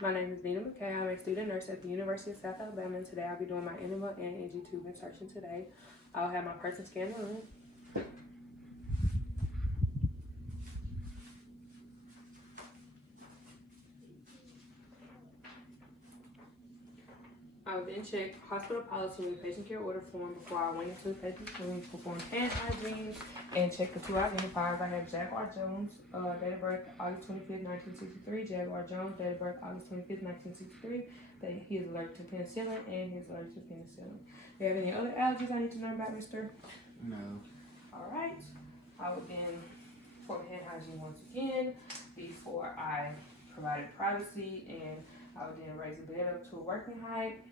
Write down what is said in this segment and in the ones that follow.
My name is Nina McKay. I'm a student nurse at the University of South Alabama, and today I'll be doing my enema and NG tube insertion today. I'll have my person scan the room. I would then check hospital policy with patient care order form before I went into the patient's room, perform hand hygiene, and check the two identifiers. I have Jaguar Jones, date of birth August 25th, 1963. Jaguar Jones, date of birth August 25th, 1963. That he is allergic to penicillin and he is allergic to penicillin. Do you have any other allergies I need to know about, mister? No. Alright. I would then perform hand hygiene once again before I provided privacy, and I would then raise the bed up to a working height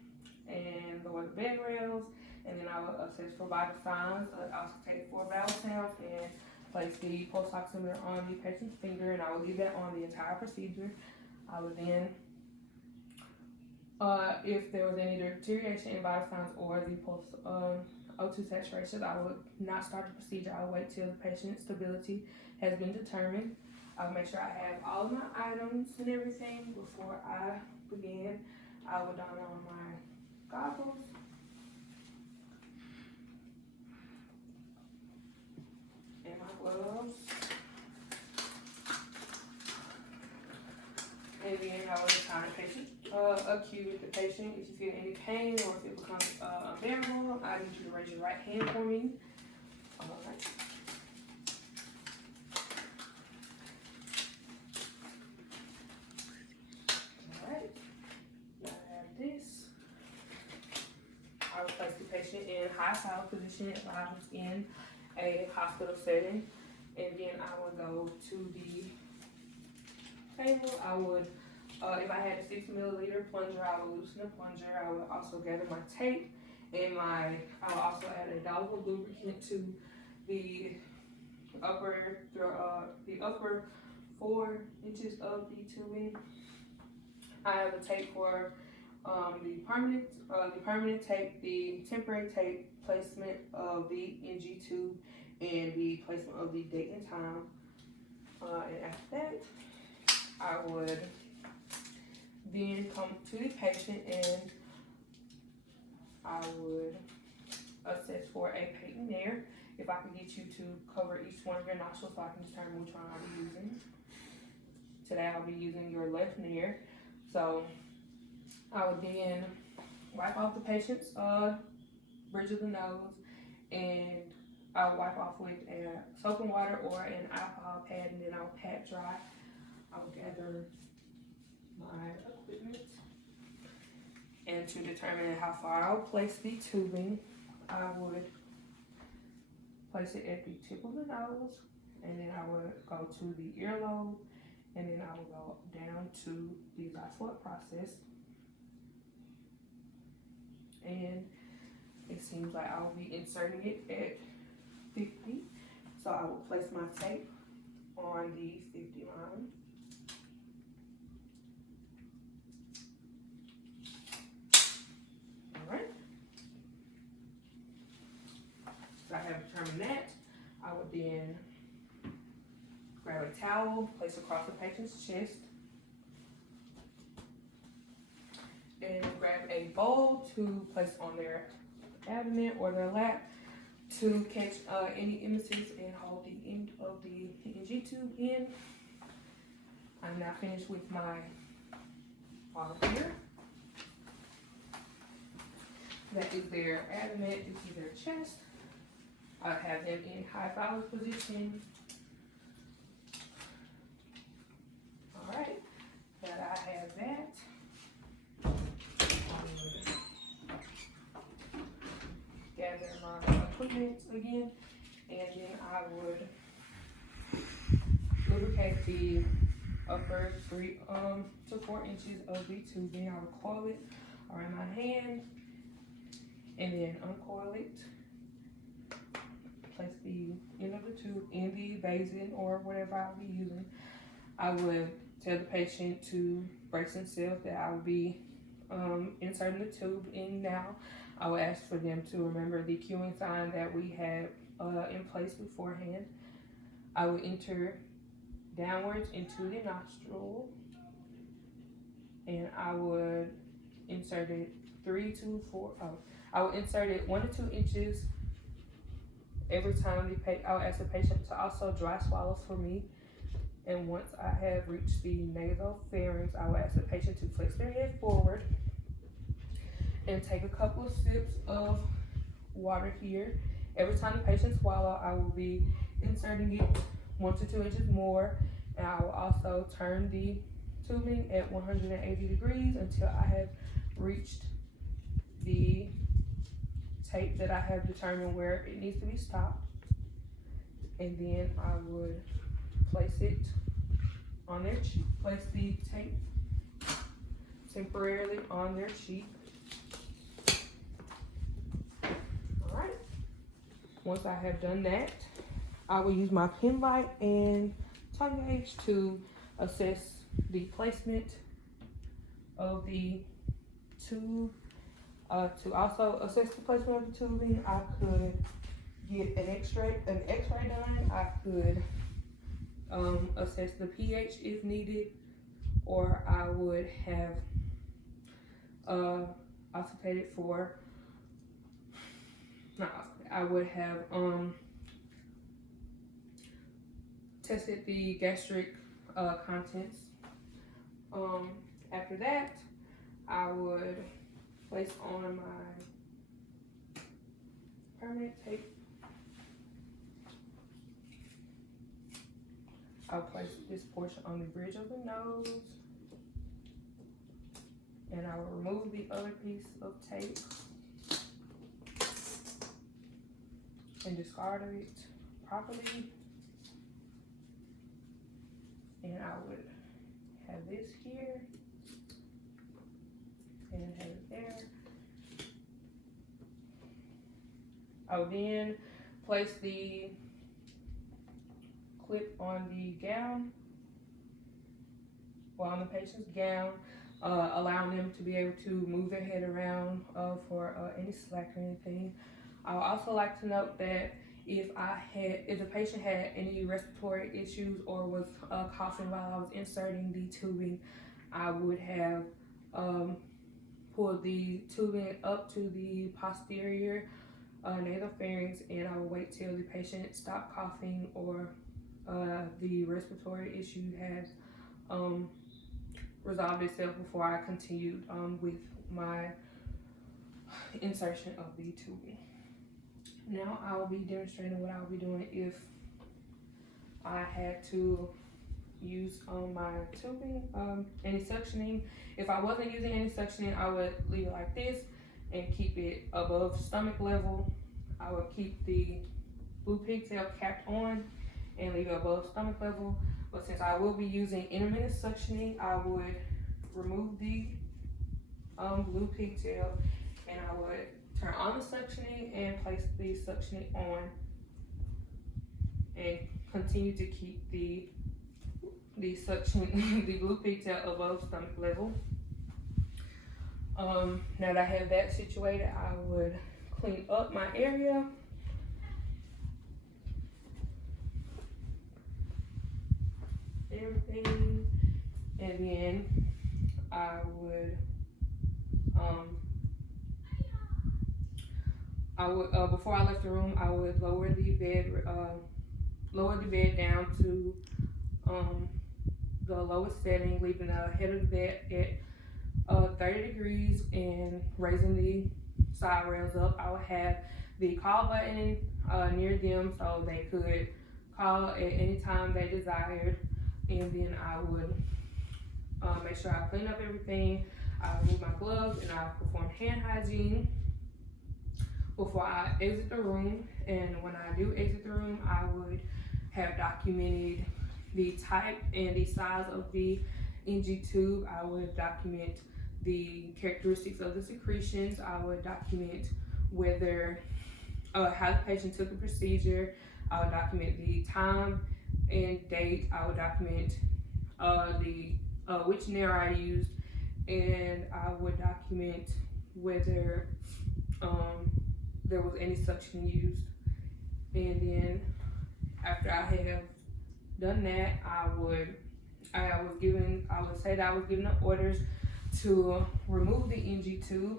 and lower the bed rails, and then I will assess for vital signs. I also take 4 bowel sounds and place the pulse oximeter on the patient's finger, and I will leave that on the entire procedure. I would then, if there was any deterioration in vital signs or the pulse O2 saturation, I would not start the procedure. I would wait till the patient's stability has been determined. I would make sure I have all of my items and everything before I begin. I would don on my goggles. And my gloves. And then I would assign a patient, a cue with the patient. If you feel any pain or if it becomes unbearable, I need you to raise your right hand for me. Alright. Alright. Now I have this. I would place the patient in high power position if I was in a hospital setting, and then I would go to the table. I would, if I had a 6 milliliter plunger, I would loosen the plunger. I would also gather my tape and I would also add a dollop of lubricant to the upper 4 inches of the tubing. I have a tape for the permanent tape, the temporary tape, placement of the NG tube, and the placement of the date and time. And after that, I would then come to the patient and I would assess for a patent nair. If I can get you to cover each one of your nostrils so I can determine which one I'll be using. Today I'll be using your left nair. So I would then wipe off the patient's bridge of the nose, and I would wipe off with soap and water or an alcohol pad, and then I would pat dry. I would gather my equipment, and to determine how far I'll place the tubing, I would place it at the tip of the nose, and then I would go to the earlobe, and then I will go down to the xiphoid process. And it seems like I will be inserting it at 50. So I will place my tape on the 50 line. Alright. So I have determined that. I would then grab a towel, place across the patient's chest, and grab a bowl to place on their abdomen or their lap to catch any emesis and hold the end of the NG tube in. I'm now finished with my bottle here. That is their abdomen, this is their chest. I have them in high phallus position. Alright, that I have that. Gather my equipment again, and then I would lubricate the upper 3 to 4 inches of the tubing. I would coil it around my hand and then uncoil it. Place the end of the tube in the basin or whatever I'll be using. I would tell the patient to brace themselves that I will be inserting the tube in now. I will ask for them to remember the cueing sign that we had in place beforehand. I will enter downwards into the nostril and I would insert it I would insert it 1 to 2 inches every time I would ask the patient to also dry swallow for me. And once I have reached the nasopharynx, I will ask the patient to flex their head forward and take a couple of sips of water here. Every time the patient swallows, I will be inserting it 1 to 2 inches more, and I will also turn the tubing at 180 degrees until I have reached the tape that I have determined where it needs to be stopped. And then I would place it on their cheek, place the tape temporarily on their cheek. All right. Once I have done that, I will use my pen light and tongue gauge to assess the placement of the tube. To also assess the placement of the tubing, I could get an X-ray done. I could assess the pH if needed, or I would have tested the gastric contents. After that, I would place on my permanent tape. I'll place this portion on the bridge of the nose, and I will remove the other piece of tape and discard it properly. And I would have this here and have it there. I will then place the clip on the gown, on the patient's gown, allowing them to be able to move their head around for any slack or anything. I would also like to note that if the patient had any respiratory issues or was coughing while I was inserting the tubing, I would have pulled the tubing up to the posterior nasopharynx, and I will wait till the patient stopped coughing or the respiratory issue has resolved itself before I continued with my insertion of the tubing. Now I will be demonstrating what I will be doing if I had to use my tubing, any suctioning. If I wasn't using any suctioning, I would leave it like this and keep it above stomach level. I would keep the blue pigtail capped on and leave it above stomach level. But since I will be using intermittent suctioning, I would remove the blue pigtail, and I would turn on the suctioning and place the suctioning on, and continue to keep the suction, the blue pigtail above stomach level. Now that I have that situated, I would clean up my area. Everything, and then I would before I left the room, I would lower the bed down to the lowest setting, leaving the head of the bed at 30 degrees and raising the side rails up. I would have the call button near them so they could call at any time they desired. And then I would make sure I clean up everything. I remove my gloves and I perform hand hygiene before I exit the room. And when I do exit the room, I would have documented the type and the size of the NG tube. I would document the characteristics of the secretions. I would document whether how the patient took the procedure. I would document the time and date. I would document which nail I used, and I would document whether there was any suction used. And then after I have done that, I would say that I was giving the orders to remove the NG tube.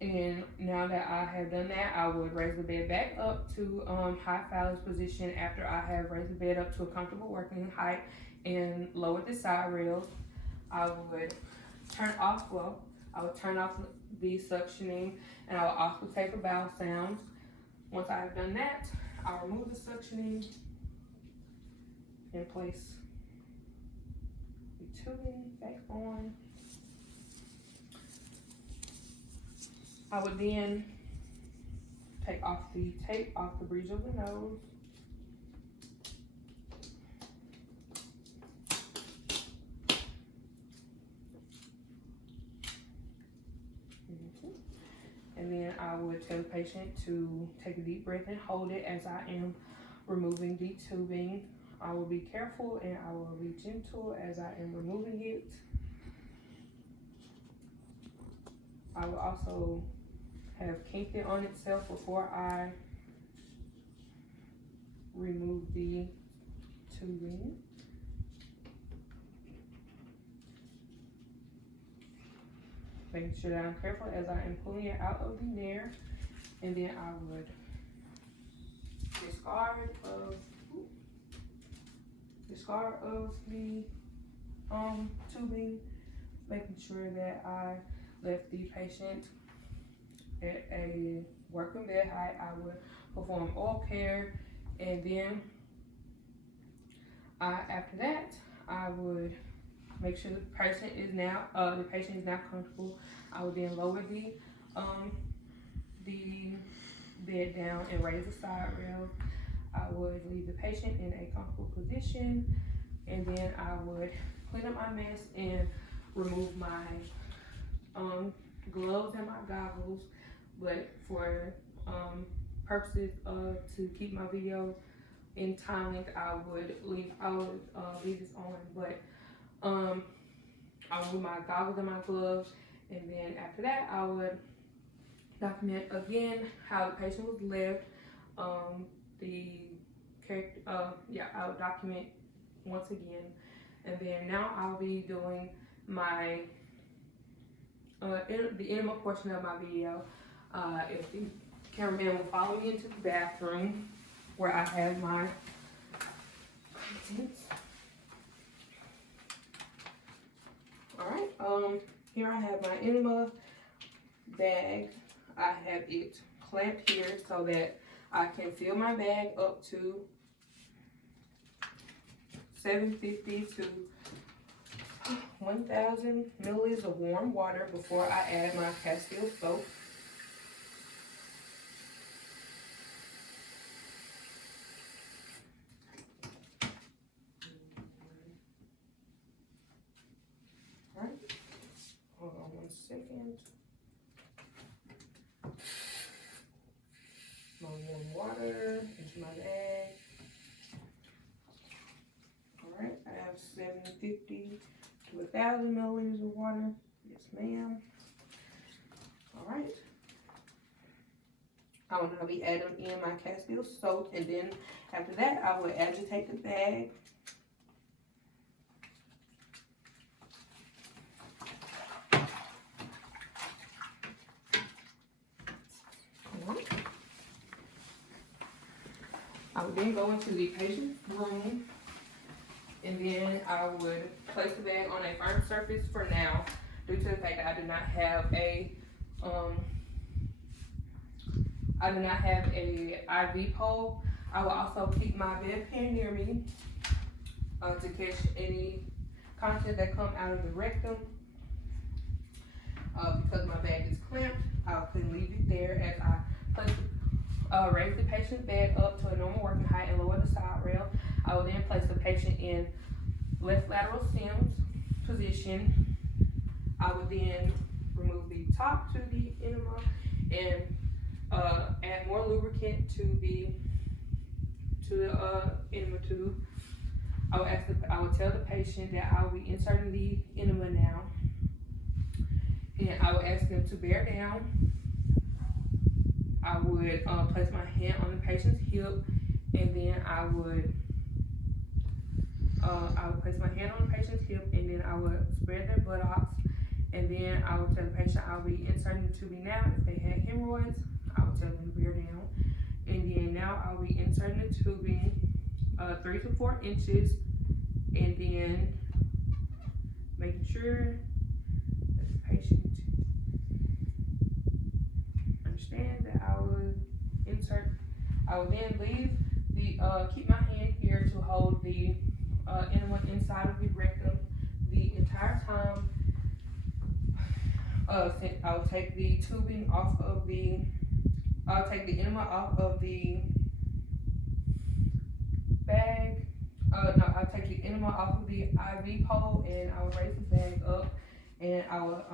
And now that I have done that, I would raise the bed back up to high phallus position after I have raised the bed up to a comfortable working height and lowered the side rails. I would turn off the suctioning, and I will auscultate for bowel sounds. Once I have done that, I'll remove the suctioning and place the tubing back on. I would then take off the tape off the bridge of the nose. And then I would tell the patient to take a deep breath and hold it as I am removing the tubing. I will be careful and I will be gentle as I am removing it. I will also have kinked it on itself before I remove the tubing. Making sure that I'm careful as I am pulling it out of the nair, and then I would discard of the tubing, making sure that I left the patient at a working bed height. I would perform oral care, and then after that, I would make sure the patient is now comfortable. I would then lower the bed down and raise the side rails. I would leave the patient in a comfortable position, and then I would clean up my mess and remove my gloves and my goggles. But for purposes to keep my video in time length, I would leave this on. But I'll remove my goggles and my gloves, and then after that, I would document again how the patient was left. I would document once again, and then now I'll be doing my the enema portion of my video. If the cameraman will follow me into the bathroom where I have my contents. Alright, here I have my enema bag. I have it clamped here so that I can fill my bag up to 750 to 1,000 milliliters of warm water before I add my Castile soap. Hold on 1 second. My warm water into my bag. Alright, I have 750 to 1,000 milliliters of water. Yes, ma'am. Alright. I will now be adding in my Castile soap, and then after that, I will agitate the bag. I would then go into the patient's room, and then I would place the bag on a firm surface for now, due to the fact that I do not have a IV pole. I will also keep my bedpan near me to catch any content that come out of the rectum. Because my bag is clamped, I can leave it there as I place raise the patient's bed up to a normal working height and lower the side rail. I will then place the patient in left lateral Sims position. I would then remove the top to the enema and add more lubricant to the enema tube. I would tell the patient that I will be inserting the enema now, and I would ask them to bear down. I would place my hand on the patient's hip, and then I would place my hand on the patient's hip and then then I would spread their buttocks, and then I would tell the patient I'll be inserting the tubing now. If they had hemorrhoids, I would tell them to bear down. And then now I'll be inserting the tubing 3 to 4 inches, and then making sure that the patient understands that I would insert. I will then leave the, keep my hand here to hold the enema inside of the rectum the entire time. I'll take the tubing off of the, I'll take the enema off of the bag. No, I'll take the enema off of the IV pole, and I will raise the bag up, and I will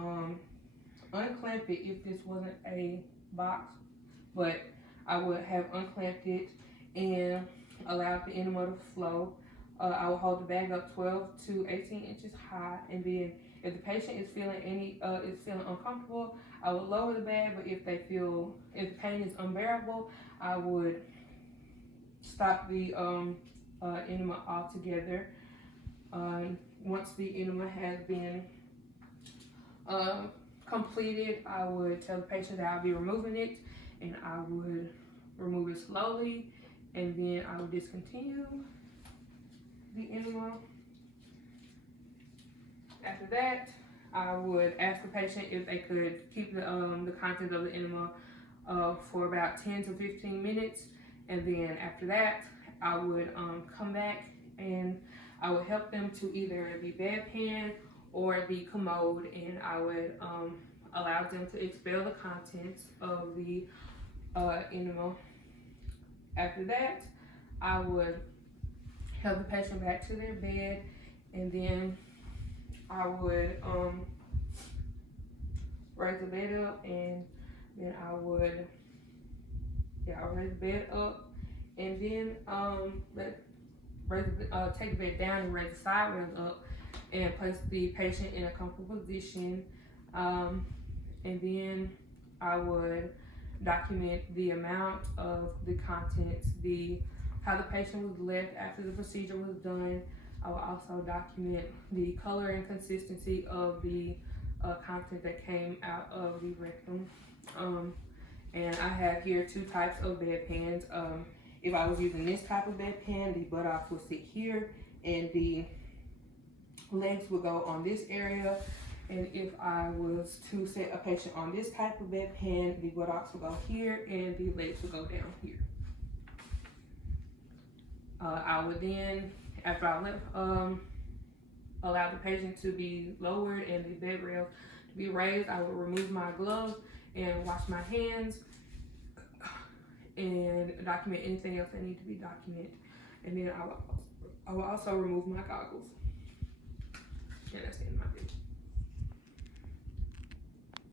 unclamp it if this wasn't a box, but I would have unclamped it and allowed the enema to flow. I will hold the bag up 12 to 18 inches high, and then if the patient is feeling uncomfortable, I would lower the bag. But if the pain is unbearable, I would stop the enema altogether. Once the enema has been completed, I would tell the patient that I'll be removing it, and I would remove it slowly, and then I would discontinue the enema. After that, I would ask the patient if they could keep the contents of the enema for about 10 to 15 minutes, and then after that, I would come back and I would help them to either the bedpan or the commode, and I would allow them to expel the contents of the enema. After that, I would help the patient back to their bed, and then I would raise the bed up, and then I would raise the bed up, and then take the bed down and raise the side rails up, and place the patient in a comfortable position, and then I would document the amount of the contents, how the patient was left after the procedure was done. I will also document the color and consistency of the content that came out of the rectum. And I have here 2 types of bedpans. If I was using this type of bedpan, the buttocks would sit here and the legs would go on this area. And if I was to set a patient on this type of bedpan, the buttocks would go here and the legs would go down here. I would then, after I allow the patient to be lowered and the bed rails to be raised, I would remove my gloves and wash my hands and document anything else that needs to be documented. And then I will also remove my goggles. And that's it.